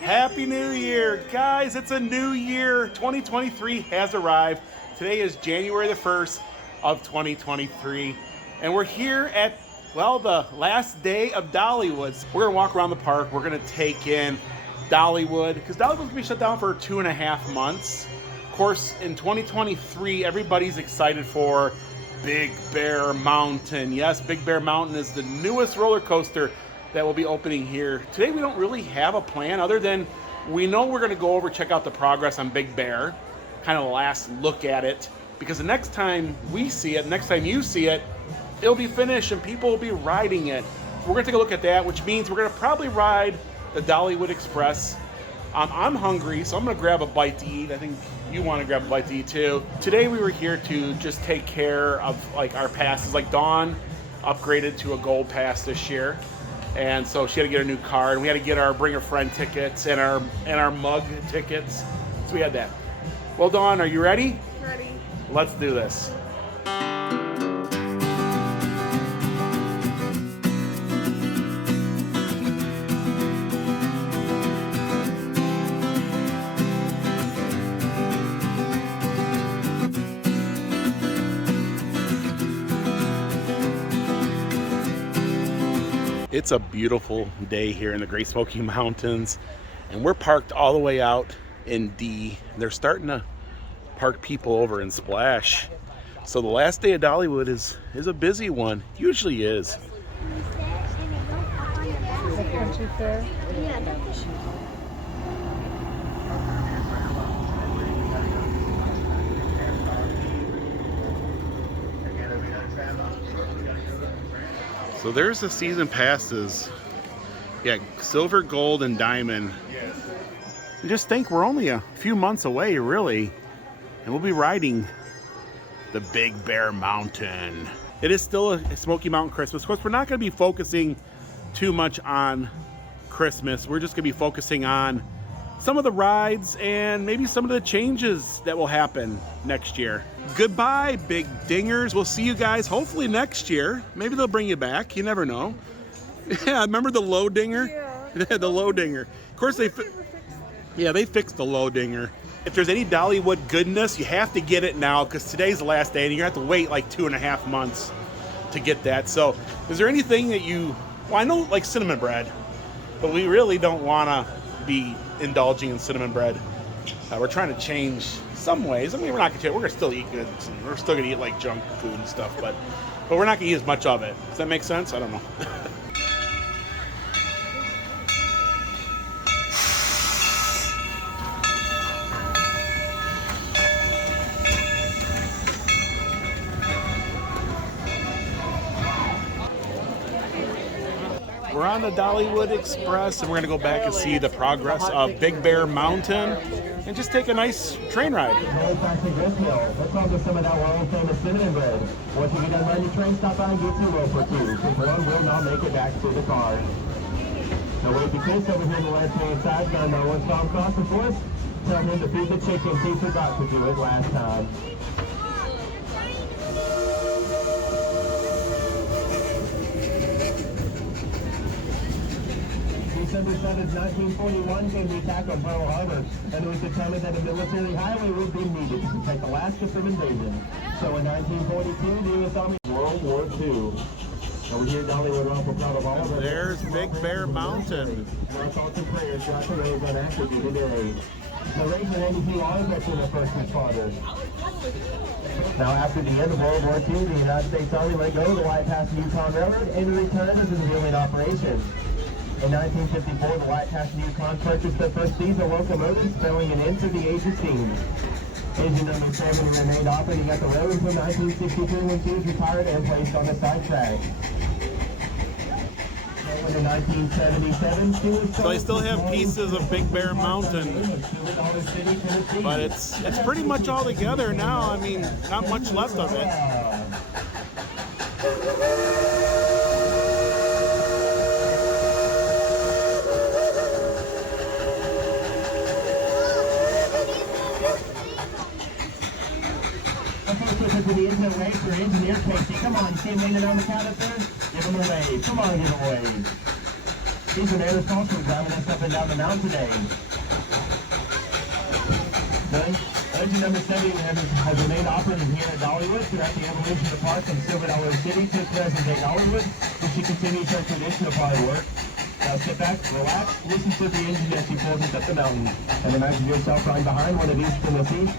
Happy New Year, guys. It's a new year. 2023 has arrived. Today is January the 1st of 2023. And we're here at, well, the last day of Dollywood. We're gonna walk around the park. We're gonna take in Dollywood, because Dollywood's gonna be shut down for 2.5 months. Of course, in 2023, everybody's excited for Big Bear Mountain. Yes, Big Bear Mountain is the newest roller coaster that will be opening here. Today we don't really have a plan other than we know we're gonna go over, check out the progress on Big Bear, kind of the last look at it, because the next time we see it, next time you see it, it'll be finished and people will be riding it. So we're gonna take a look at that, which means we're gonna probably ride the Dollywood Express. I'm hungry, so I'm gonna grab a bite to eat. I think you wanna grab a bite to eat too. Today we were here to just take care of like our passes. Like Dawn upgraded to a gold pass this year. And so she had to get a new card, and we had to get our bring a friend tickets and our mug tickets. So we had that. Well, Dawn, are you ready? Ready. Let's do this. It's a beautiful day here in the Great Smoky Mountains, and we're parked all the way out in D. They're starting to park people over in Splash. So the last day of Dollywood is a busy one. It usually is. Country fair. So there's the season passes. Yeah, silver, gold, and diamond. And just think, we're only a few months away, really, and we'll be riding the Big Bear Mountain. It is still a Smoky Mountain Christmas. Of course, we're not going to be focusing too much on Christmas. We're just going to be focusing on some of the rides and maybe some of the changes that will happen next year. Goodbye, big dingers. We'll see you guys hopefully next year. Maybe they'll bring you back. You never know. Yeah, remember the low dinger? Yeah. The low dinger. Of course, they fixed the low dinger. If there's any Dollywood goodness, you have to get it now, because today's the last day and you're going to have to wait like 2.5 months to get that. So is there anything that well, I know like cinnamon bread, but we really don't want to be indulging in cinnamon bread. We're trying to change some ways. I mean, we're not gonna. We're gonna still eat good. We're still gonna eat like junk food and stuff, but we're not gonna eat as much of it. Does that make sense? I don't know. We're on the Dollywood Express, and we're gonna go back and see the progress of Big Bear Mountain and just take a nice train ride. Let's all get some of that world famous cinnamon bread. Once you get done riding your train, stop by and get 2 roll for 2, because one will not make it back to the car. Now wait the case over here on the left-hand side, got no one stop crossing for us. Tell him to feed the chickens. He forgot to do it last time. December 7th, 1941 came the attack on Pearl Harbor, and it was determined that a military highway would be needed to protect Alaska from invasion. So in 1942, the U.S. Army World War II. Over here, Dollywood, we're proud of all of us. There's Big Bear Mountain. Our thoughts and prayers go out to those on active duty today. The raising 82 are veteran of first responders. Now, after the end of World War II, the United States Army let go of the White Pass Yukon Railroad and returned as a civilian operation. In 1954, the White Pass Yukon purchased their first diesel locomotive, spelling an end to the age of steam. Engine number 7 remained operating at the railroad until 1962 when she was retired and placed on the side track. In 1977, she was So I still have pieces of Big Bear Mountain, but it's pretty much all together now. I mean, not much left of it. To the intro wave for engineer Casey. Come on, see him leaning on the counter, sir? Give him a wave. Come on, give him a wave. These bananas also driving us up and down the mountain today. Engine number 70 has remained operative here at Dollywood throughout the evolution of the park from Silver Dollar City to present day Dollywood, which she continues her tradition of hard work. Now sit back, relax, listen to the engine as she pulls us up the mountain, and imagine yourself riding behind one of these from the seats.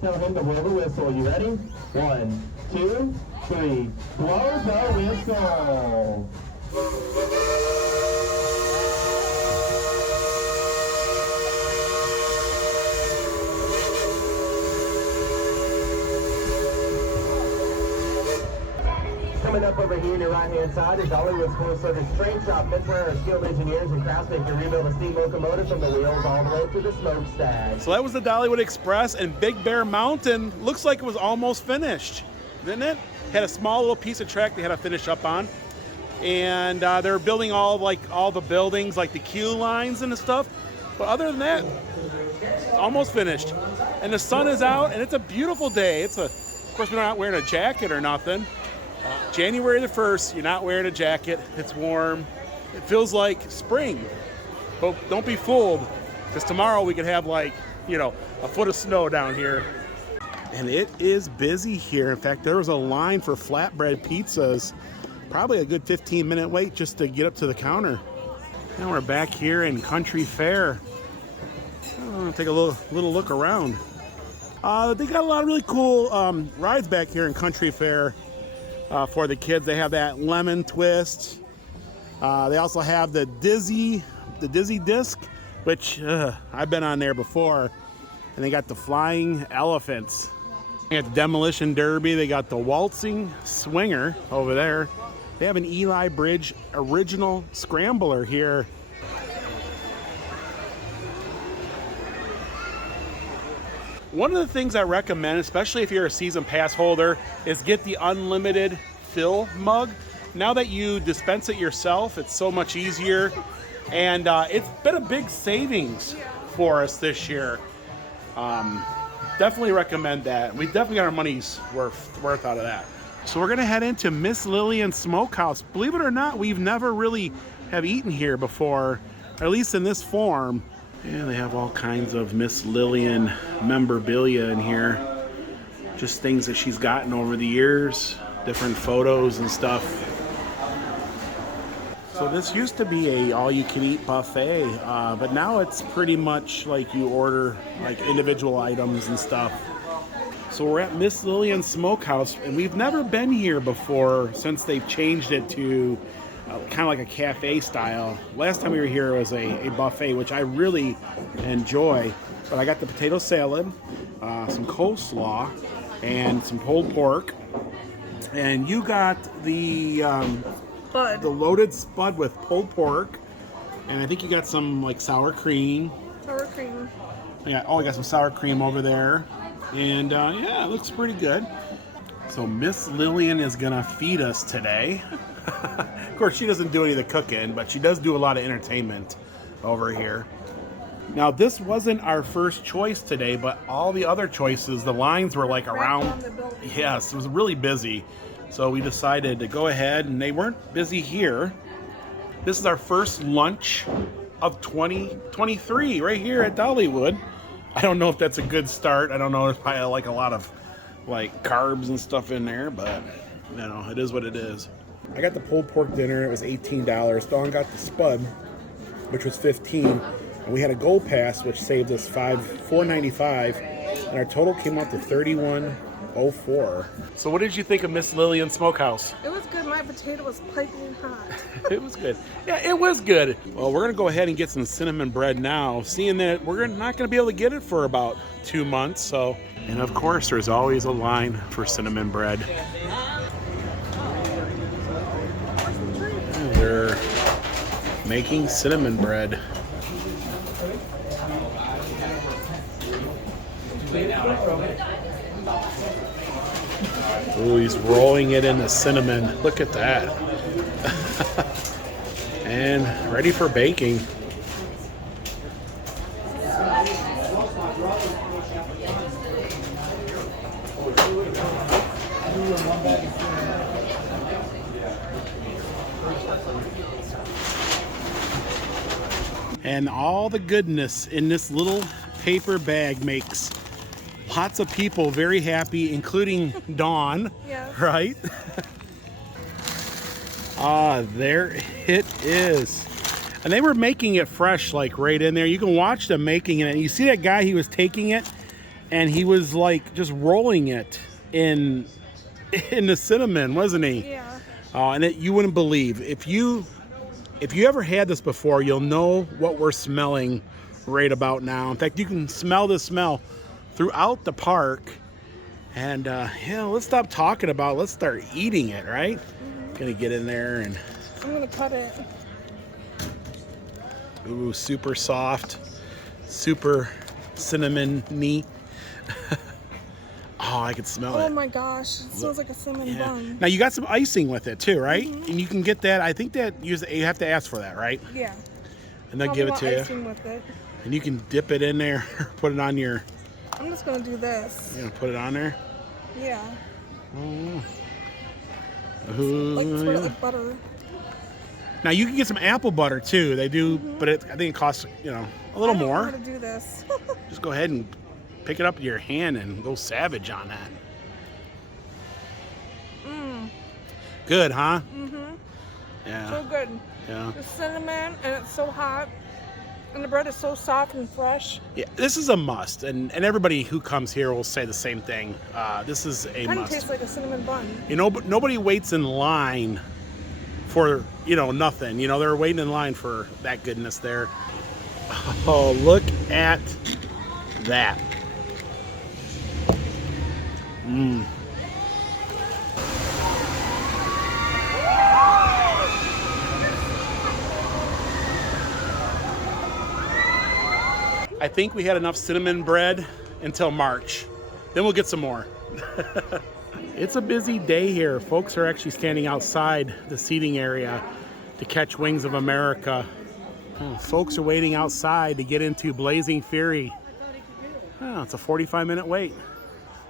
Tell him to blow the whistle. You ready? 1, 2, 3. Blow the whistle. Coming up over here on your right-hand side is Dollywood's full-service train shop. That's where our skilled engineers and craftsmen can rebuild a steam locomotive from the wheels all the way to the smokestack. So that was the Dollywood Express, and Big Bear Mountain looks like it was almost finished, didn't it? Had a small little piece of track they had to finish up on, and they were building all the buildings, like the queue lines and the stuff. But other than that, it's almost finished, and the sun is out, and it's a beautiful day. Of course, we're not wearing a jacket or nothing. January the 1st, you're not wearing a jacket. It's warm. It feels like spring. But don't be fooled, because tomorrow we could have a foot of snow down here. And it is busy here. In fact, there was a line for flatbread pizzas. Probably a good 15-minute wait just to get up to the counter. Now we're back here in Country Fair. I'm gonna take a little look around. They got a lot of really cool rides back here in Country Fair. For the kids, they have that lemon twist. They also have the dizzy disc, which I've been on there before. And they got the flying elephants. They got the demolition derby. They got the waltzing swinger over there. They have an Eli Bridge original scrambler here. One of the things I recommend, especially if you're a season pass holder, is get the unlimited fill mug. Now that you dispense it yourself, it's so much easier, and it's been a big savings for us this year. Definitely recommend that. We definitely got our money's worth out of that. So we're gonna head into Miss Lillian Smokehouse. Believe it or not, we've never really have eaten here before, at least in this form. Yeah, they have all kinds of Miss Lillian memorabilia in here. Just things that she's gotten over the years, different photos and stuff. So this used to be a all-you-can-eat buffet, but now it's pretty much like you order like individual items and stuff. So we're at Miss Lillian Smokehouse, and we've never been here before since they've changed it to kind of like a cafe style. Last time we were here was a buffet, which I really enjoy. But I got the potato salad, some coleslaw, and some pulled pork. And you got the loaded spud with pulled pork. And I think you got some like sour cream. Sour cream. I got some sour cream over there. And yeah, it looks pretty good. So Miss Lillian is gonna feed us today. Of course, she doesn't do any of the cooking, but she does do a lot of entertainment over here. Now, this wasn't our first choice today, but all the other choices, the lines were like around. Yes, it was really busy. So we decided to go ahead, and they weren't busy here. This is our first lunch of 2023 right here at Dollywood. I don't know if that's a good start. I don't know. There's probably like a lot of like carbs and stuff in there, but you know, it is what it is. I got the pulled pork dinner. It was $18. Dawn got the spud, which was $15, and we had a gold pass, which saved us $4.95, and our total came out to $31 04. So what did you think of Miss Lillian Smokehouse? It was good. My potato was piping hot. It was good. Yeah, it was good. Well, we're going to go ahead and get some cinnamon bread now, seeing that we're not going to be able to get it for about 2 months. So, and of course, there's always a line for cinnamon bread. They're making cinnamon bread. Ooh, he's rolling it in the cinnamon. Look at that. And ready for baking. And all the goodness in this little paper bag makes lots of people very happy, including Dawn. Yes. Right? There it is. And they were making it fresh, like right in there. You can watch them making it. And you see that guy, he was taking it and he was like just rolling it in the cinnamon, wasn't he? Yeah. And you wouldn't believe. If you ever had this before, you'll know what we're smelling right about now. In fact, you can smell the smell throughout the park. And yeah, let's stop talking about it. Let's start eating it, right? Gonna get in there and I'm gonna cut it. ooh, super soft, super cinnamon-y. Oh, I can smell it. Oh my gosh, it smells like a cinnamon bun. Now you got some icing with it too, right? And you can get that. I think that you have to ask for that, right? Yeah. And they'll give it to you. Icing with it. And you can dip it in there, put it on your. I'm just gonna do this. You know, put it on there. Yeah. Oh. Like sort of like butter. Now you can get some apple butter too. They do, but I think it costs a little more. I don't know how to do this. Just go ahead and pick it up with your hand and go savage on that. Good, huh? Yeah. So good. Yeah. The cinnamon, and it's so hot. And the bread is so soft and fresh. Yeah, this is a must, and everybody who comes here will say the same thing. This is a Kind of must. tastes like a cinnamon bun. You know, but nobody waits in line for nothing. They're waiting in line for that goodness there. Oh, look at that. I think we had enough cinnamon bread until March. Then we'll get some more. It's a busy day here. Folks are actually standing outside the seating area to catch Wings of America. Folks are waiting outside to get into Blazing Fury. Oh, it's a 45-minute wait.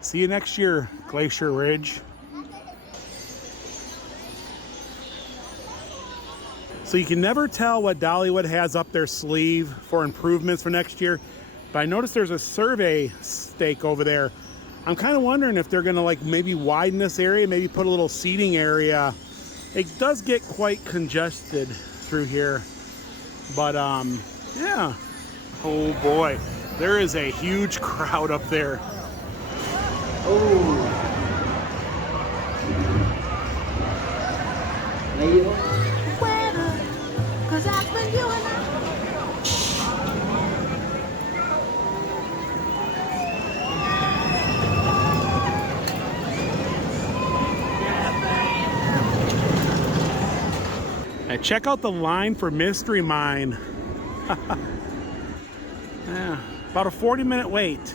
See you next year, Glacier Ridge. So you can never tell what Dollywood has up their sleeve for improvements for next year. But I noticed there's a survey stake over there. I'm kind of wondering if they're gonna maybe widen this area, maybe put a little seating area. It does get quite congested through here. But yeah. Oh boy, there is a huge crowd up there. Oh. And check out the line for Mystery Mine. Yeah, about a 40-minute wait.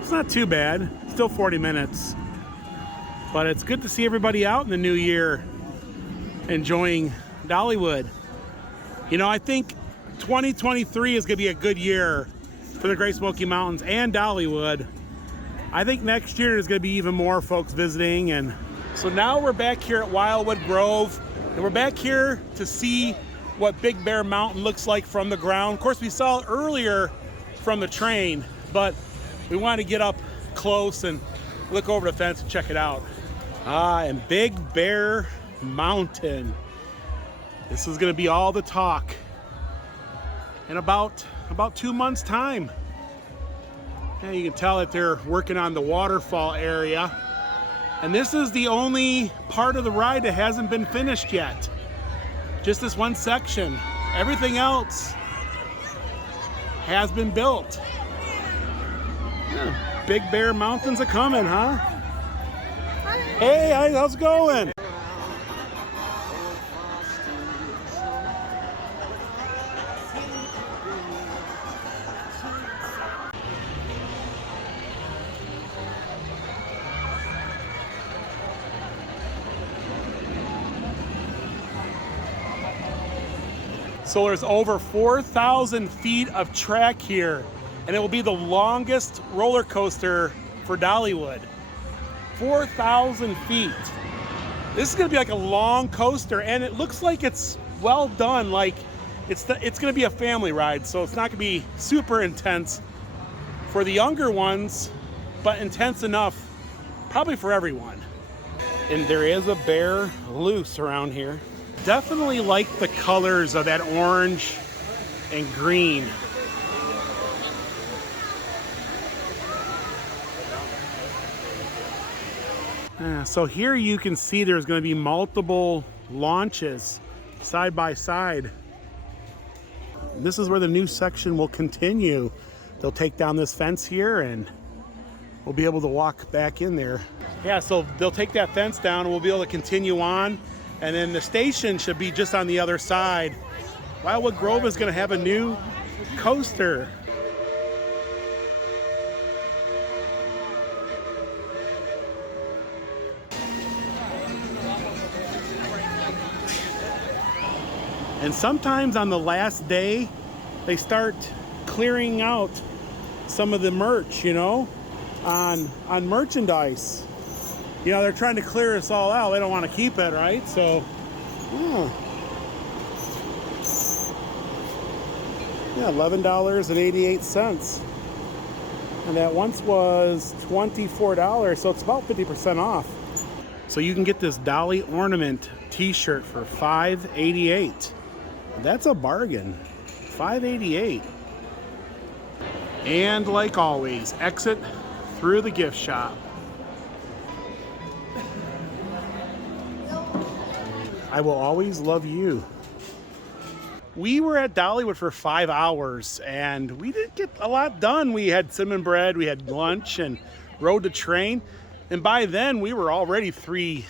It's not too bad. Still 40 minutes. But it's good to see everybody out in the new year enjoying Dollywood. I think 2023 is going to be a good year for the Great Smoky Mountains and Dollywood. I think next year is going to be even more folks visiting. And so now we're back here at Wildwood Grove. And we're back here to see what Big Bear Mountain looks like from the ground. Of course, we saw it earlier from the train, but we want to get up close and look over the fence and check it out. And Big Bear Mountain. This is going to be all the talk in about 2 months' time. And you can tell that they're working on the waterfall area. And this is the only part of the ride that hasn't been finished yet. Just this one section. Everything else has been built. Yeah, Big Bear Mountains are coming, huh? Hey, how's it going? So there's over 4,000 feet of track here, and it will be the longest roller coaster for Dollywood. 4,000 feet. This is gonna be like a long coaster, and it looks like it's well done. Like it's gonna be a family ride, so it's not gonna be super intense for the younger ones, but intense enough probably for everyone. And there is a bear loose around here. Definitely like the colors of that orange and green. So here you can see there's going to be multiple launches side by side. This is where the new section will continue. They'll take down this fence here and we'll be able to walk back in there. Yeah, so they'll take that fence down and we'll be able to continue on. And then the station should be just on the other side. Wildwood Grove is going to have a new coaster. And sometimes on the last day, they start clearing out some of the merch, you know, on merchandise. You know, they're trying to clear us all out. They don't want to keep it, right? So, yeah, $11.88. And that once was $24, so it's about 50% off. So you can get this Dolly ornament t-shirt for $5.88. That's a bargain. $5.88. And like always, exit through the gift shop. I will always love you. We were at Dollywood for 5 hours and we didn't get a lot done. We had cinnamon bread, we had lunch and rode the train. And by then we were already 3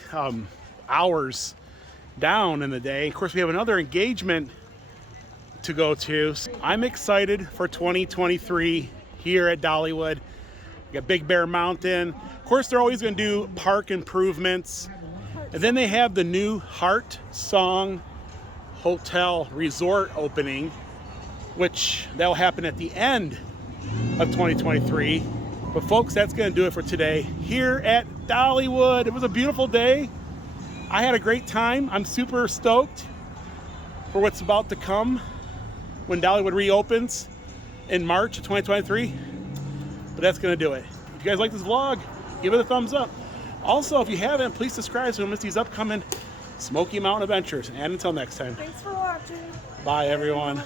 hours down in the day. Of course, we have another engagement to go to. I'm excited for 2023 here at Dollywood. We got Big Bear Mountain. Of course, they're always gonna do park improvements. And then they have the new Heart Song Hotel Resort opening, which that'll happen at the end of 2023. But folks, that's gonna do it for today here at Dollywood. It was a beautiful day. I had a great time. I'm super stoked for what's about to come when Dollywood reopens in March of 2023. But that's gonna do it. If you guys like this vlog, give it a thumbs up. Also, if you haven't, please subscribe so you don't miss these upcoming Smoky Mountain adventures. And until next time. Thanks for watching. Bye, everyone.